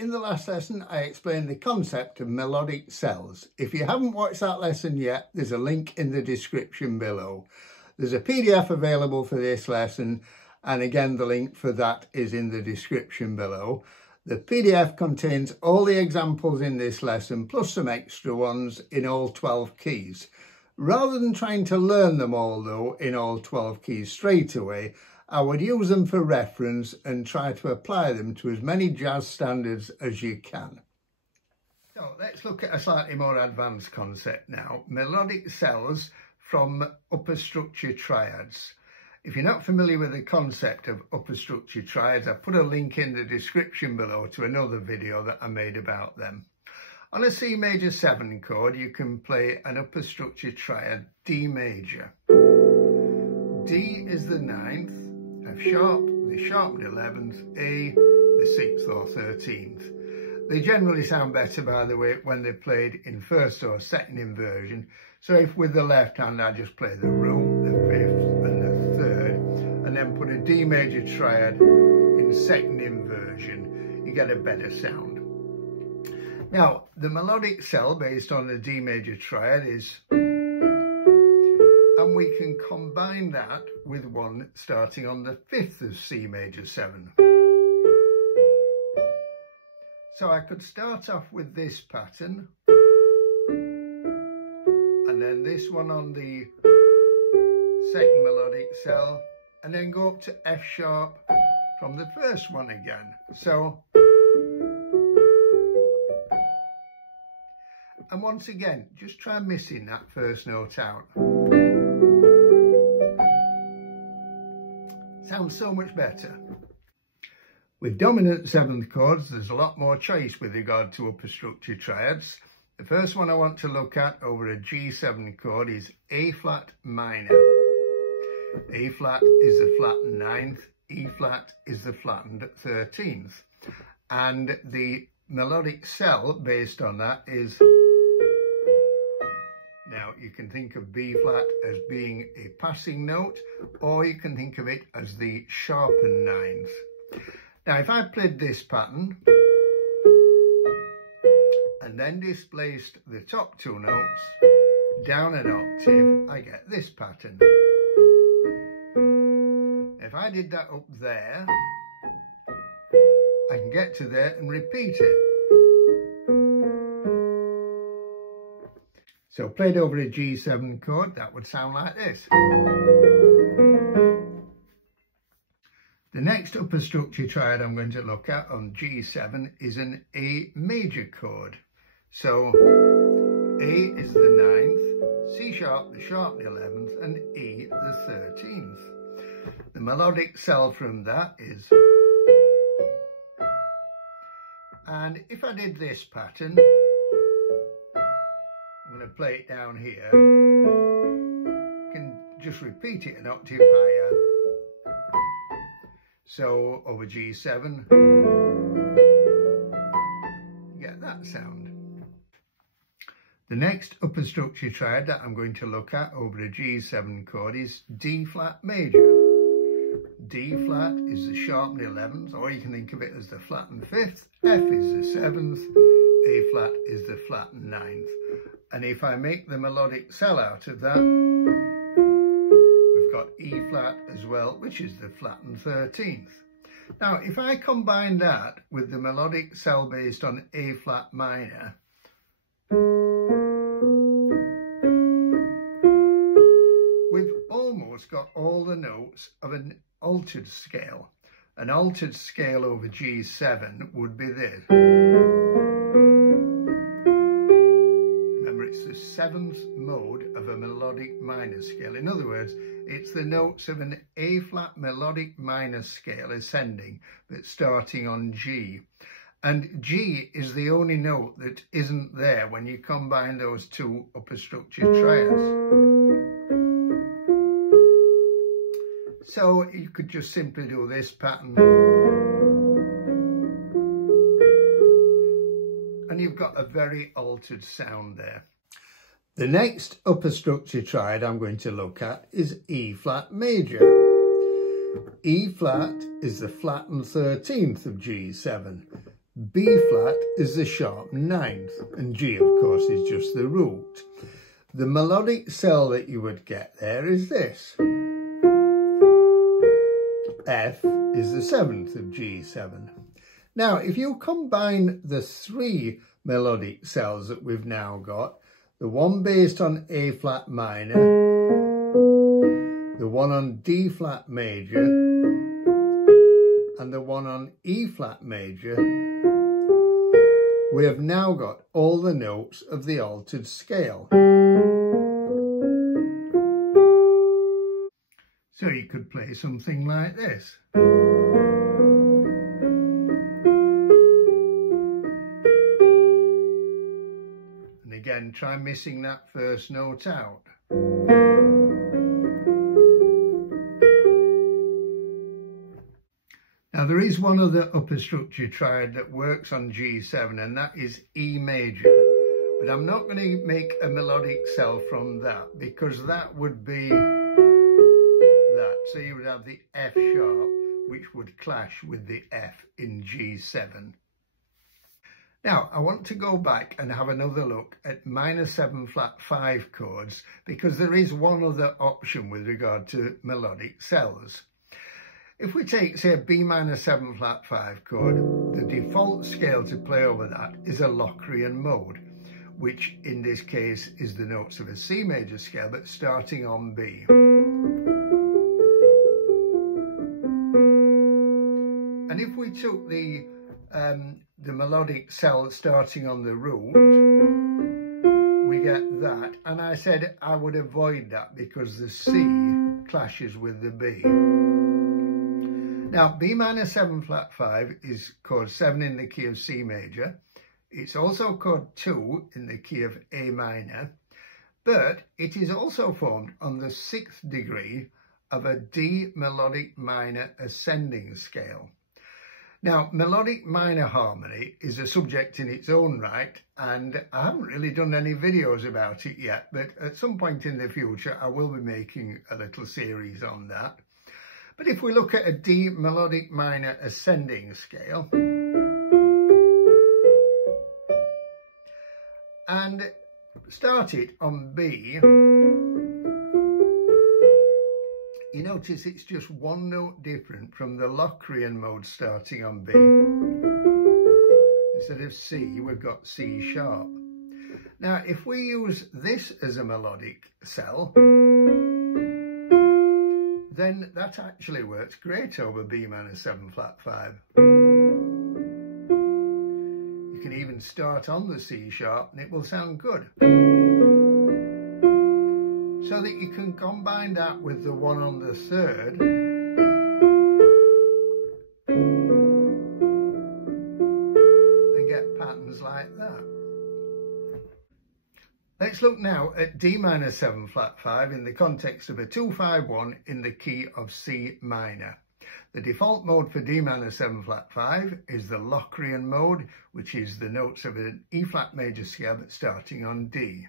in the last lesson, I explained the concept of melodic cells. If you haven't watched that lesson yet, there's a link in the description below. There's a PDF available for this lesson, and again, the link for that is in the description below. The PDF contains all the examples in this lesson, plus some extra ones in all 12 keys. Rather than trying to learn them all, though, in all 12 keys straight away, I would use them for reference and try to apply them to as many jazz standards as you can. So let's look at a slightly more advanced concept now, melodic cells from Upper Structure Triads. If you're not familiar with the concept of Upper Structure Triads, I've put a link in the description below to another video that I made about them. On a C major 7 chord, you can play an Upper Structure Triad D major. D is the 9th, F sharp, the sharpened 11th, A, the 6th or 13th. They generally sound better, by the way, when they're played in first or second inversion. So if with the left hand I just play the root, the 5th and the 3rd, and then put a D major triad in second inversion, you get a better sound. Now, the melodic cell based on the D major triad is, and we can combine that with one starting on the 5th of C major 7. So I could start off with this pattern, and then this one on the second melodic cell, and then go up to F sharp from the first one again. So, and once again, just try missing that first note out. Sounds so much better. With dominant 7th chords, there's a lot more choice with regard to upper structure triads. The first one I want to look at over a G7 chord is A flat minor. A flat is the flattened 9th, E flat is the flattened 13th. And the melodic cell based on that is, now you can think of B flat as being a passing note, or you can think of it as the sharpened 9th. Now if I played this pattern and then displaced the top 2 notes down an octave, I get this pattern. If I did that up there, I can get to there and repeat it. So played over a G7 chord, that would sound like this. The next upper structure triad I'm going to look at on G7 is an A major chord. So A is the 9th, C sharp the sharp 11th, and E the 13th. The melodic cell from that is, and if I did this pattern, I'm going to play it down here, you can just repeat it an octave higher. So over G7, you get that sound. The next upper structure triad that I'm going to look at over a G7 chord is D flat major. D flat is the sharpened 11th, or you can think of it as the flattened 5th, F is the 7th, A flat is the flattened 9th. And if I make the melodic cell out of that, we've got E flat as well, which is the flattened 13th. Now, if I combine that with the melodic cell based on A flat minor, we've almost got all the notes of an altered scale. An altered scale over G7 would be this. Remember, it's the 7th mode of a melodic minor scale. In other words, it's the notes of an A flat melodic minor scale ascending, but starting on G. And G is the only note that isn't there when you combine those 2 upper structure triads. So you could just simply do this pattern and you've got a very altered sound there. The next upper structure triad I'm going to look at is E flat major. E flat is the flattened 13th of G7. B flat is the sharp ninth, and G of course is just the root. The melodic cell that you would get there is this. F is the seventh of G7. Now, if you combine the three melodic cells that we've now got, the one based on A flat minor, the one on D flat major, and the one on E flat major, we have now got all the notes of the altered scale. So you could play something like this. And again, try missing that first note out. Now there is one other upper structure triad that works on G7, and that is E major. But I'm not going to make a melodic cell from that, because that would be that. So you would have the F sharp, which would clash with the F in G7. Now I want to go back and have another look at minor 7 flat 5 chords, because there is one other option with regard to melodic cells. If we take, say, a B minor 7 flat 5 chord, the default scale to play over that is a Locrian mode, which in this case is the notes of a C major scale, but starting on B. And if we took the melodic cell starting on the root, we get that. And I said I would avoid that because the C clashes with the B. Now, B minor 7 flat 5 is chord 7 in the key of C major. It's also chord 2 in the key of A minor, but it is also formed on the 6th degree of a D melodic minor ascending scale. Now, melodic minor harmony is a subject in its own right, and I haven't really done any videos about it yet, but at some point in the future I will be making a little series on that. But if we look at a D melodic minor ascending scale, and start it on B, you notice it's just one note different from the Locrian mode starting on B. Instead of C, we've got C sharp. Now, if we use this as a melodic cell, then that actually works great over B minor 7 flat 5. You can even start on the C sharp and it will sound good. So that you can combine that with the one on the 3rd and get patterns like that. Let's look now at D minor 7 flat 5 in the context of a 2-5-1 in the key of C minor. The default mode for D minor 7 flat 5 is the Locrian mode, which is the notes of an E flat major scale but starting on D.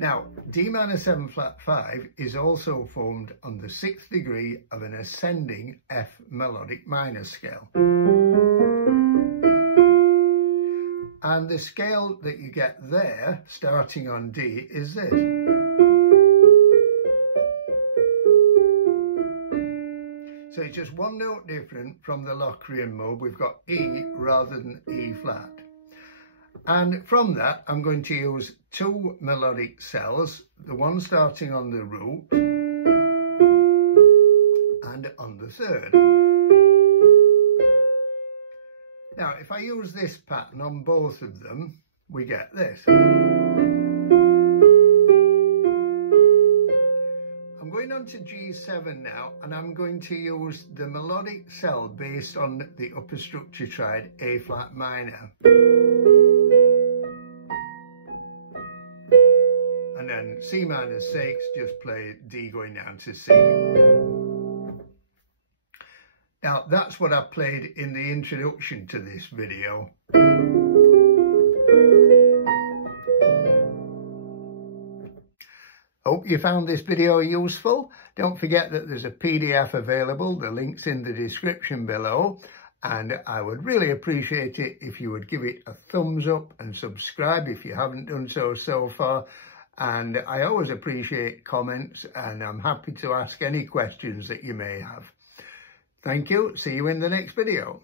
Now, D minor 7 flat 5 is also formed on the 6th degree of an ascending F melodic minor scale. And the scale that you get there, starting on D, is this. So it's just one note different from the Locrian mode. We've got E rather than E flat. And from that, I'm going to use two melodic cells, the one starting on the root and on the 3rd. Now, if I use this pattern on both of them, we get this. I'm going on to G7 now, and I'm going to use the melodic cell based on the upper structure triad A flat minor. And then C minor 6, just play D going down to C. Now, that's what I played in the introduction to this video. Hope hope you found this video useful. Don't forget that there's a PDF available. The link's in the description below. And I would really appreciate it if you would give it a thumbs up and subscribe if you haven't done so far. And I always appreciate comments, and I'm happy to ask any questions that you may have. Thank you. See you in the next video.